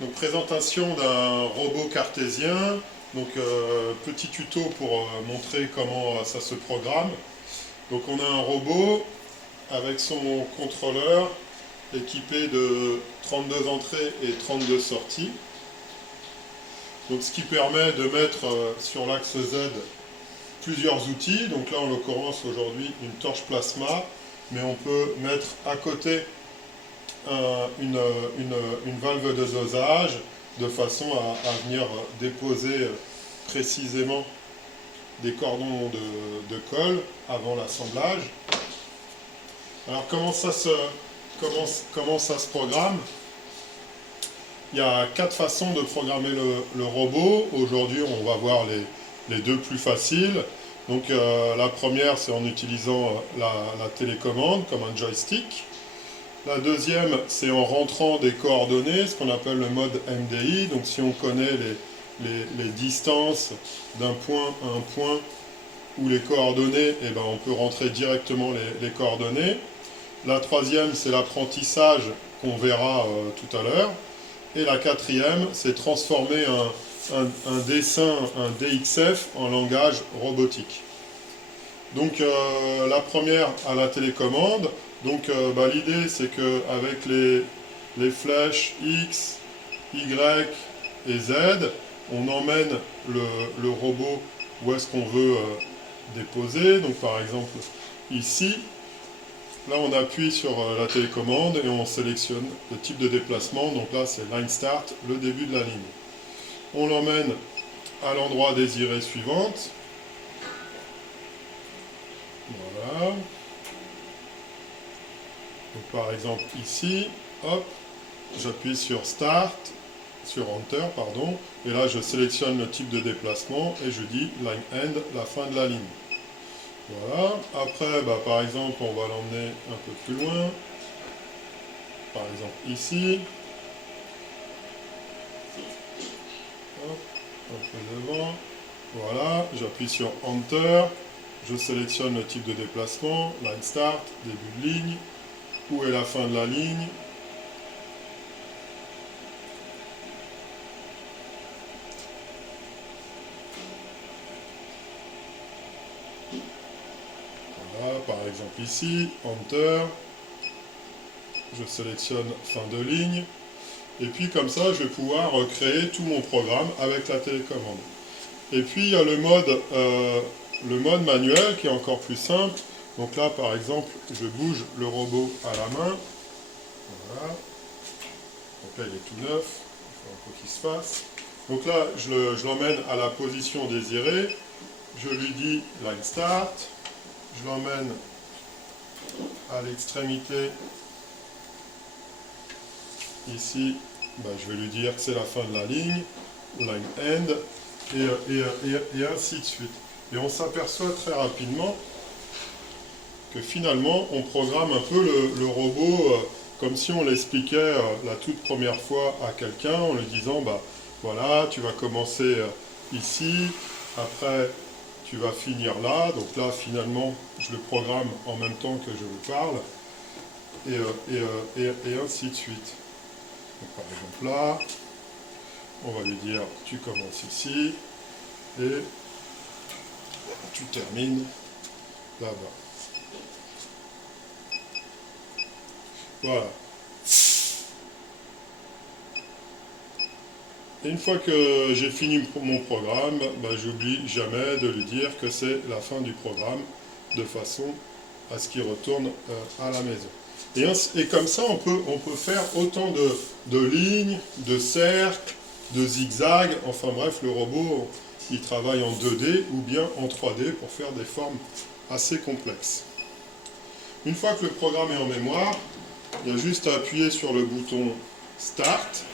Donc présentation d'un robot cartésien. Donc petit tuto pour montrer comment ça se programme. Donc on a un robot avec son contrôleur équipé de 32 entrées et 32 sorties. Donc ce qui permet de mettre sur l'axe Z plusieurs outils. Donc là en l'occurrence aujourd'hui une torche plasma, mais on peut mettre à côté une valve de dosage de façon à venir déposer précisément des cordons de colle avant l'assemblage. Alors comment ça se programme? Il y a 4 façons de programmer le robot. Aujourd'hui on va voir les deux plus faciles. Donc la première c'est en utilisant la télécommande comme un joystick. La deuxième, c'est en rentrant des coordonnées, ce qu'on appelle le mode MDI. Donc si on connaît les distances d'un point à un point ou les coordonnées, eh ben, on peut rentrer directement les coordonnées. La troisième, c'est l'apprentissage qu'on verra tout à l'heure. Et la quatrième, c'est transformer un dessin, un DXF, en langage robotique. Donc la première à la télécommande. Donc l'idée c'est qu'avec les flèches X, Y et Z, on emmène le robot où est-ce qu'on veut déposer. Donc par exemple ici, là on appuie sur la télécommande et on sélectionne le type de déplacement. Donc là c'est line start, le début de la ligne. On l'emmène à l'endroit désiré suivante. Voilà. Donc par exemple ici, hop, j'appuie sur Start, sur Enter, pardon, et là je sélectionne le type de déplacement et je dis Line End, la fin de la ligne. Voilà. Après, par exemple, on va l'emmener un peu plus loin. Par exemple ici. Hop, un peu devant. Voilà, j'appuie sur Enter. Je sélectionne le type de déplacement, Line Start, début de ligne. Où est la fin de la ligne? Voilà, par exemple ici, Enter. Je sélectionne fin de ligne. Et puis comme ça, je vais pouvoir créer tout mon programme avec la télécommande. Et puis il y a le mode manuel qui est encore plus simple. Donc là, par exemple, je bouge le robot à la main. Voilà. Donc là, il est tout neuf. Il faut un peu qu'il se fasse. Donc là, je l'emmène à la position désirée. Je lui dis Line Start. Je l'emmène à l'extrémité. Ici, je vais lui dire que c'est la fin de la ligne. Line End. Et ainsi de suite. Et on s'aperçoit très rapidement que finalement, on programme un peu le robot comme si on l'expliquait la toute première fois à quelqu'un en lui disant, voilà, tu vas commencer ici, après tu vas finir là. Donc là, finalement, je le programme en même temps que je vous parle, et ainsi de suite. Donc, par exemple là, on va lui dire, tu commences ici, et tu termines là-bas. Voilà. Et une fois que j'ai fini mon programme, j'oublie jamais de lui dire que c'est la fin du programme, de façon à ce qu'il retourne à la maison. Et comme ça, on peut faire autant de lignes, de cercles, de zigzags. Enfin bref, le robot, il travaille en 2D ou bien en 3D pour faire des formes assez complexes. Une fois que le programme est en mémoire, il y a juste à appuyer sur le bouton Start.